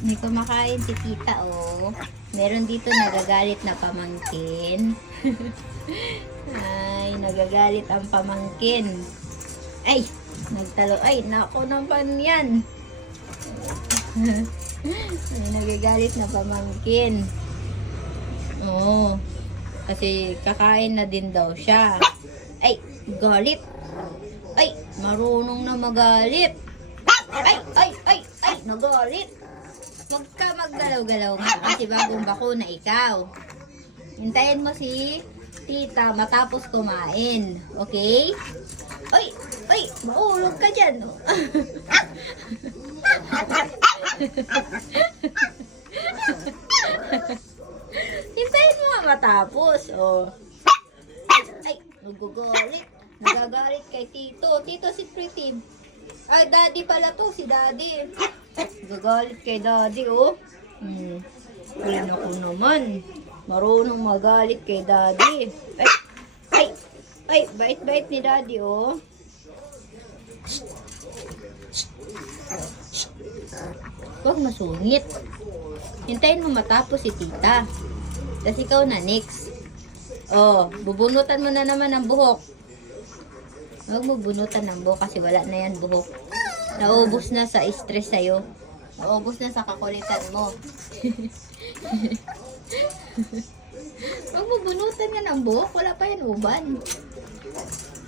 May kumakain si tita, oh. Meron dito nagagalit na pamangkin. Ay, nagagalit ang pamangkin. Ay, nagtalo. Ay, nako naman yan. Ay, nagagalit na pamangkin. Oo. Kasi kakain na din daw siya. Ay, galit. Ay, marunong na magalit. Ay, nagalit. Huwag ka maggalaw-galaw nga kasi bagong bakuna ikaw. Hintayin mo si tita matapos kumain. Okay? Ay, maulog ka dyan. Hintayin mo nga matapos. Oh. Ay, nagagalit. Nagagalit kay Tito. Tito si Pretty. Ay, Daddy pala to. Si Daddy. Nagagalit kay Daddy, oh. Ay, naku naman. Marunong magalit kay Daddy. Ay, bait-bait ni Daddy, oh. Huwag masungit. Hintayin mo matapos si Tita. Tapos ikaw na, next. Oh, bubunutan mo na naman ang buhok. Huwag mo bunutan ng buhok kasi wala na yan buhok. Naubos na sa stress sa'yo. Naubos na sa kakulitan mo. Huwag mo bunutan nga ng buhok. Wala pa yan uban.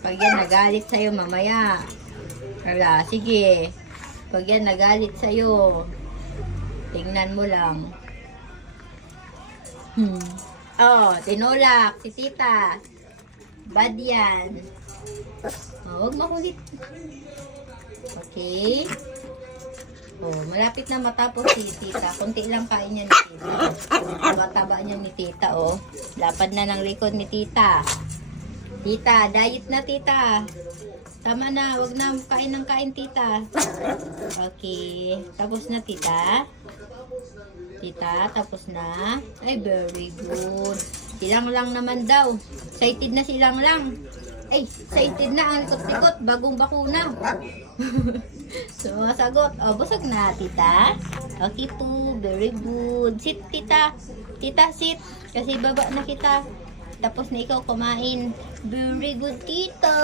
Pag yan nagalit sa'yo mamaya. Wala, sige. Pag yan nagalit sa'yo, tingnan mo lang. Oh, tinulak si tita. Bad yan. Oh, huwag makulit. Okay. Oh, malapit na matapos si tita. Kunti lang kain niya ni tita. Taba-taba niya ni tita, oh. Lapad na ng likod ni tita. Tita, diet na tita. Tama na, huwag na kain ng kain tita. Okay. Tapos na tita. Tita, tapos na. Ay, very good. Silang lang naman daw. Excited na silang lang. Ay, excited na ang likot-likot. Bagong bakuna. Sumasagot. O, busog na, tita. Okay po. Very good. Sit, tita. Tita, sit. Kasi baba na kita. Tapos na ikaw kumain. Very good, tita.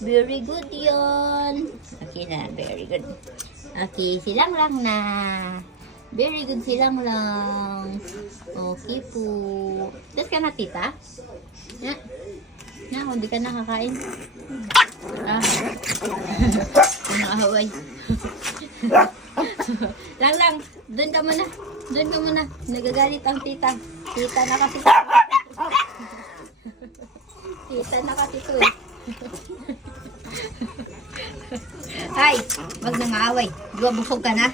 Very good yan. Okay na. Very good. Okay, silang lang na. Very good, silang lang. Okay po. Tapos ka na, tita? Na, hindi ka nakakain. Nakahaway. lang. Doon ka muna. Doon ka muna. Nagagalit ang tita. Tita na kasi. Tita na kasi to eh. Ay, wag nang aaway. Diba busog ka na?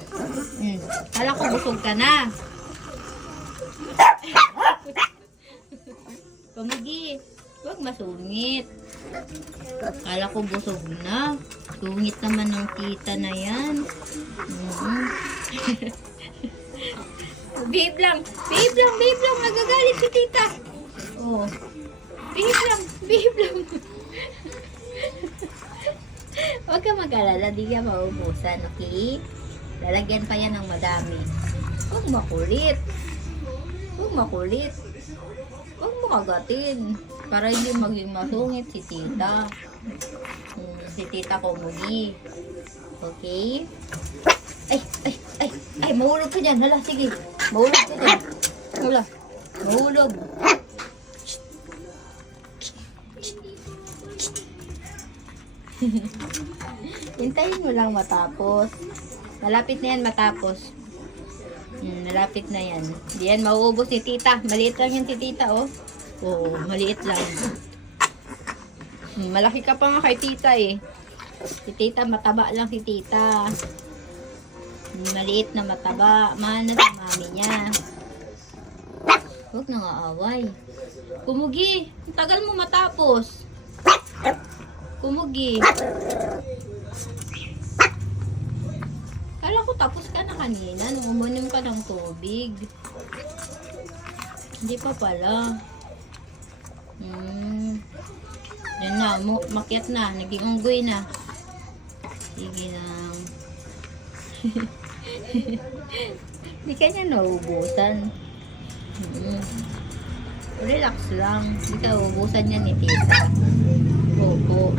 Kala ko busog ka na. Pamagi. Huwag masungit. Kala ko busog na. Sungit naman ng tita na yan. Babe lang. Nagagalit si tita. Oh. Babe lang. Huwag ka mag-alala. Di ka maubusan, okay? Lalagyan pa yan ng madami. Huwag makulit. Huwag mo kagatin. Para hindi maging masungit si tita. Si tita Komugi. Okay? Ay, mahulog ka dyan. Hala, sige. Mahulog ka dyan. Hala, mahulog. Hintayin mo lang matapos. Malapit na yan matapos. Malapit na yan. Hindi yan mauubos ni tita. Maliit lang yan si tita, oh. Oo, maliit lang. Malaki ka pa nga kay tita eh. Si tita, mataba lang si tita. Maliit na mataba. Mahal na sa mami niya. Huwag nang aaway. Kumugi, ang tagal mo matapos. Kumugi. Kala ko tapos ka na kanina nung umunom ka ng tubig. Hindi pa pala. Yan na, makyat na. Naging unggoy na. Sige lang. Hindi ka niya nauubusan. Relax lang. Hindi ka nauubusan niya ni tita. Opo.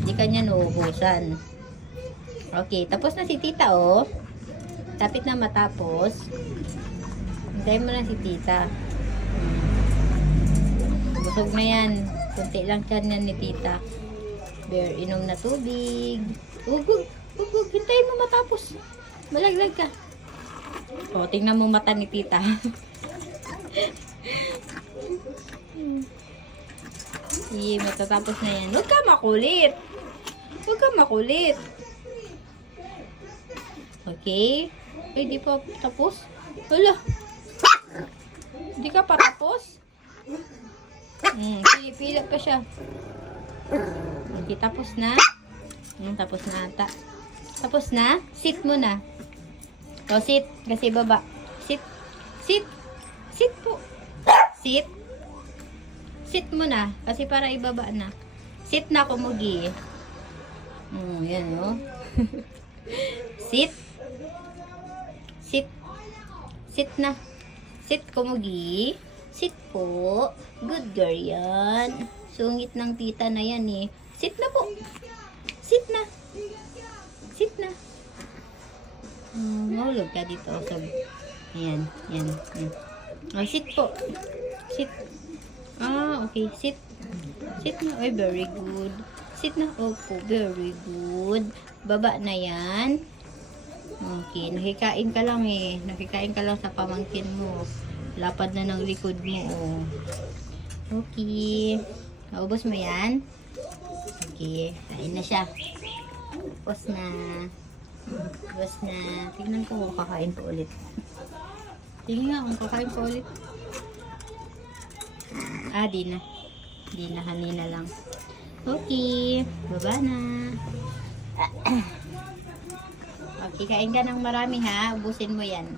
Hindi ka niya nauubusan. Okay, tapos na si tita, oh. Tapit na matapos. Hintayin mo na si tita. Busog na yan. Kunti lang tiyan yan ni tita. Bear, inom na tubig. Ugug. Hintayin mo matapos. Malaglag ka. O, tingnan mo mata ni tita. Sige, matatapos na yan. Huwag ka makulit. Huwag ka makulit. Okay? Di pa tapos? Wala. Hindi ka pa tapos? Pilit pa siya. Okay, tapos na. Tapos na ata. Tapos na? Sit mo na. O, sit. Kasi baba. Sit. Sit. Sit po. Sit. Sit mo na. Kasi para ibaba na. Sit na, kumugi. Yan, o. Sit. Sit. Sit na. Sit, kumugi. Sit po. Good girl yan. Sungit ng tita na yan eh. Sit na po. Sit na. Sit na. Mahulog ka dito. Sabi. Ayan. Yan. Ay, sit po. Sit. Okay. Sit. Sit na. Ay, very good. Sit na. Opo, very good. Baba na yan. Okay. Nakikain ka lang eh. Nakikain ka lang sa pamangkin mo. Lapad na ng likod mo. Oh. Okay. Naubos mo yan? Okay. Kain na siya. Tapos na. Tapos na. Tingnan ko kung kakain pa ulit. Tingnan nga kung kakain pa ulit. Di na. Di na. Kanina lang. Okay. Baba na. Okay. Kain ka ng marami ha. Ubusin mo yan.